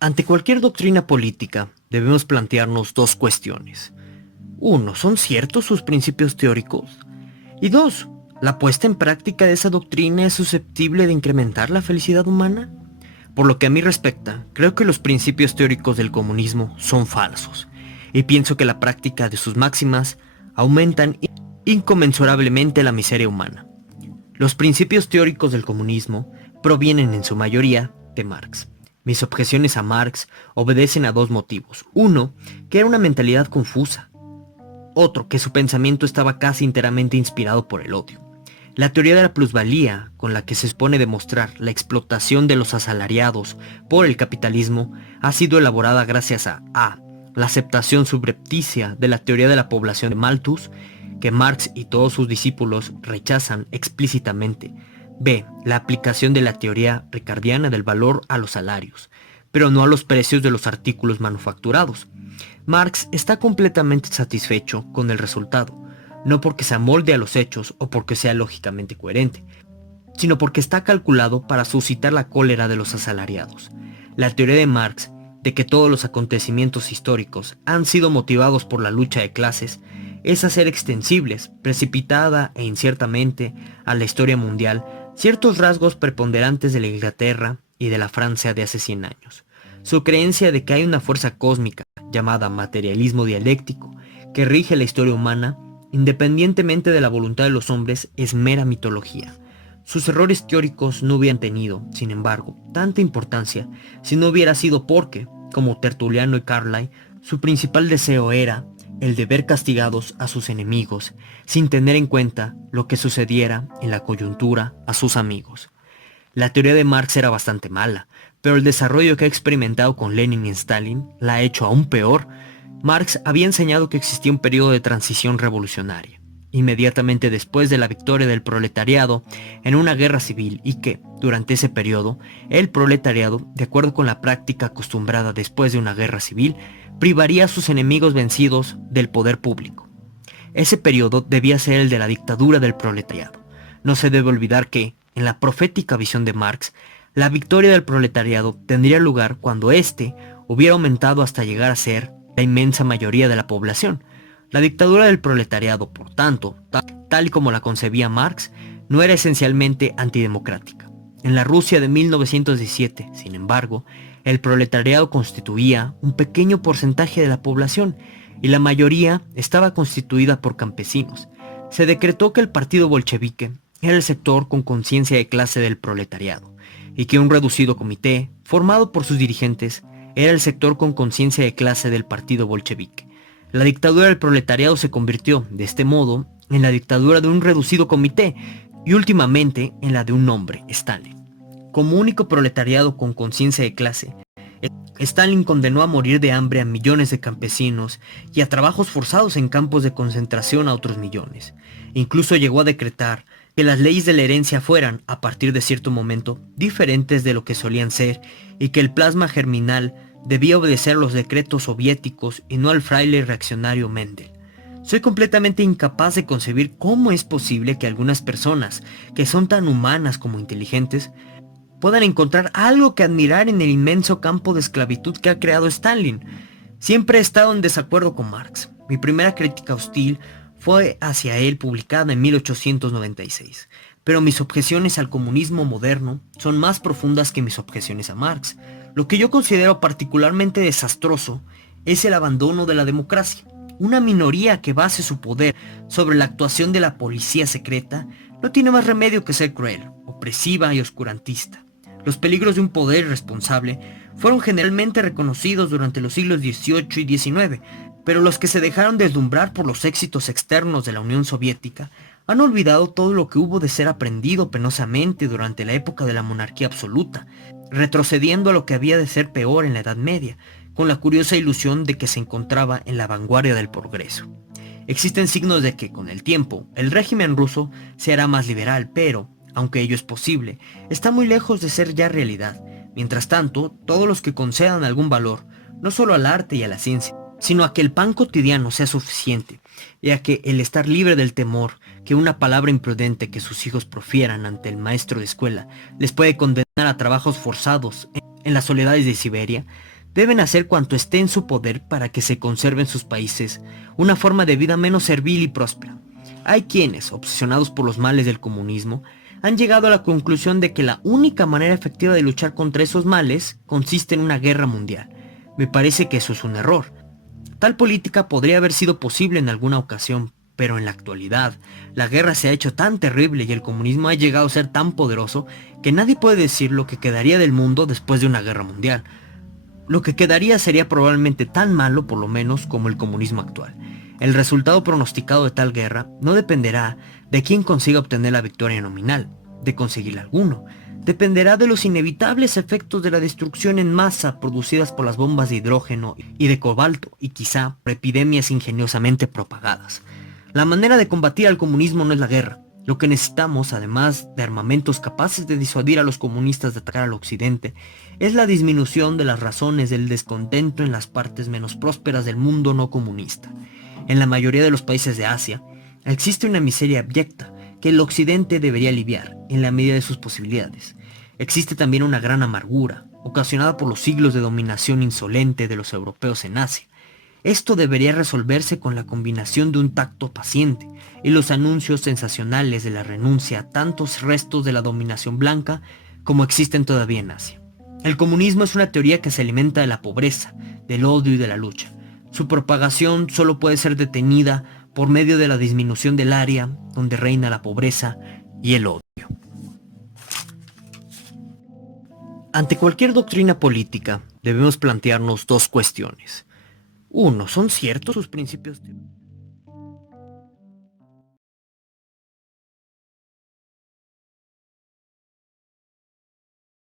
Ante cualquier doctrina política, debemos plantearnos dos cuestiones. Uno, ¿son ciertos sus principios teóricos? Y dos, ¿la puesta en práctica de esa doctrina es susceptible de incrementar la felicidad humana? Por lo que a mí respecta, creo que los principios teóricos del comunismo son falsos, y pienso que la práctica de sus máximas aumentan inconmensurablemente la miseria humana. Los principios teóricos del comunismo provienen en su mayoría de Marx. Mis objeciones a Marx obedecen a dos motivos. Uno, que era una mentalidad confusa. Otro, que su pensamiento estaba casi enteramente inspirado por el odio. La teoría de la plusvalía, con la que se supone demostrar la explotación de los asalariados por el capitalismo, ha sido elaborada gracias a la aceptación subrepticia de la teoría de la población de Malthus, que Marx y todos sus discípulos rechazan explícitamente. B. La aplicación de la teoría ricardiana del valor a los salarios, pero no a los precios de los artículos manufacturados. Marx está completamente satisfecho con el resultado, no porque se amolde a los hechos o porque sea lógicamente coherente, sino porque está calculado para suscitar la cólera de los asalariados. La teoría de Marx de que todos los acontecimientos históricos han sido motivados por la lucha de clases es hacer extensibles, precipitada e inciertamente, a la historia mundial ciertos rasgos preponderantes de la Inglaterra y de la Francia de hace 100 años. Su creencia de que hay una fuerza cósmica, llamada materialismo dialéctico, que rige la historia humana, independientemente de la voluntad de los hombres, es mera mitología. Sus errores teóricos no hubieran tenido, sin embargo, tanta importancia si no hubiera sido porque, como Tertuliano y Carlyle, su principal deseo era el de ver castigados a sus enemigos, sin tener en cuenta lo que sucediera en la coyuntura a sus amigos. La teoría de Marx era bastante mala, pero el desarrollo que ha experimentado con Lenin y Stalin la ha hecho aún peor. Marx había enseñado que existía un periodo de transición revolucionaria, inmediatamente después de la victoria del proletariado en una guerra civil, y que, durante ese periodo, el proletariado, de acuerdo con la práctica acostumbrada después de una guerra civil, privaría a sus enemigos vencidos del poder público. Ese periodo debía ser el de la dictadura del proletariado. No se debe olvidar que, en la profética visión de Marx, la victoria del proletariado tendría lugar cuando éste hubiera aumentado hasta llegar a ser la inmensa mayoría de la población. La dictadura del proletariado, por tanto, tal y como la concebía Marx, no era esencialmente antidemocrática. En la Rusia de 1917, sin embargo, el proletariado constituía un pequeño porcentaje de la población y la mayoría estaba constituida por campesinos. Se decretó que el partido bolchevique era el sector con conciencia de clase del proletariado, y que un reducido comité, formado por sus dirigentes, era el sector con conciencia de clase del partido bolchevique. La dictadura del proletariado se convirtió, de este modo, en la dictadura de un reducido comité, y últimamente en la de un hombre, Stalin. Como único proletariado con conciencia de clase, Stalin condenó a morir de hambre a millones de campesinos y a trabajos forzados en campos de concentración a otros millones. Incluso llegó a decretar que las leyes de la herencia fueran, a partir de cierto momento, diferentes de lo que solían ser, y que el plasma germinal debía obedecer a los decretos soviéticos y no al fraile reaccionario Mendel. Soy completamente incapaz de concebir cómo es posible que algunas personas, que son tan humanas como inteligentes, puedan encontrar algo que admirar en el inmenso campo de esclavitud que ha creado Stalin. Siempre he estado en desacuerdo con Marx. Mi primera crítica hostil fue hacia él, publicada en 1896. Pero mis objeciones al comunismo moderno son más profundas que mis objeciones a Marx. Lo que yo considero particularmente desastroso es el abandono de la democracia. Una minoría que base su poder sobre la actuación de la policía secreta no tiene más remedio que ser cruel, opresiva y oscurantista. Los peligros de un poder irresponsable fueron generalmente reconocidos durante los siglos XVIII y XIX, pero los que se dejaron deslumbrar por los éxitos externos de la Unión Soviética han olvidado todo lo que hubo de ser aprendido penosamente durante la época de la monarquía absoluta, retrocediendo a lo que había de ser peor en la Edad Media, con la curiosa ilusión de que se encontraba en la vanguardia del progreso. Existen signos de que, con el tiempo, el régimen ruso se hará más liberal, pero, aunque ello es posible, está muy lejos de ser ya realidad. Mientras tanto, todos los que concedan algún valor, no solo al arte y a la ciencia, sino a que el pan cotidiano sea suficiente, y a que el estar libre del temor que una palabra imprudente que sus hijos profieran ante el maestro de escuela les puede condenar a trabajos forzados en las soledades de Siberia, deben hacer cuanto esté en su poder para que se conserve en sus países una forma de vida menos servil y próspera. Hay quienes, obsesionados por los males del comunismo, han llegado a la conclusión de que la única manera efectiva de luchar contra esos males consiste en una guerra mundial. Me parece que eso es un error. Tal política podría haber sido posible en alguna ocasión, pero en la actualidad, la guerra se ha hecho tan terrible y el comunismo ha llegado a ser tan poderoso que nadie puede decir lo que quedaría del mundo después de una guerra mundial. Lo que quedaría sería probablemente tan malo, por lo menos, como el comunismo actual. El resultado pronosticado de tal guerra no dependerá de quién consiga obtener la victoria nominal, de conseguir alguno. Dependerá de los inevitables efectos de la destrucción en masa producidas por las bombas de hidrógeno y de cobalto, y quizá por epidemias ingeniosamente propagadas. La manera de combatir al comunismo no es la guerra. Lo que necesitamos, además de armamentos capaces de disuadir a los comunistas de atacar al occidente, es la disminución de las razones del descontento en las partes menos prósperas del mundo no comunista. En la mayoría de los países de Asia, existe una miseria abyecta que el occidente debería aliviar en la medida de sus posibilidades. Existe también una gran amargura, ocasionada por los siglos de dominación insolente de los europeos en Asia. Esto debería resolverse con la combinación de un tacto paciente y los anuncios sensacionales de la renuncia a tantos restos de la dominación blanca como existen todavía en Asia. El comunismo es una teoría que se alimenta de la pobreza, del odio y de la lucha. Su propagación solo puede ser detenida por medio de la disminución del área donde reina la pobreza y el odio. Ante cualquier doctrina política, debemos plantearnos dos cuestiones. 1. ¿Son ciertos sus principios teóricos?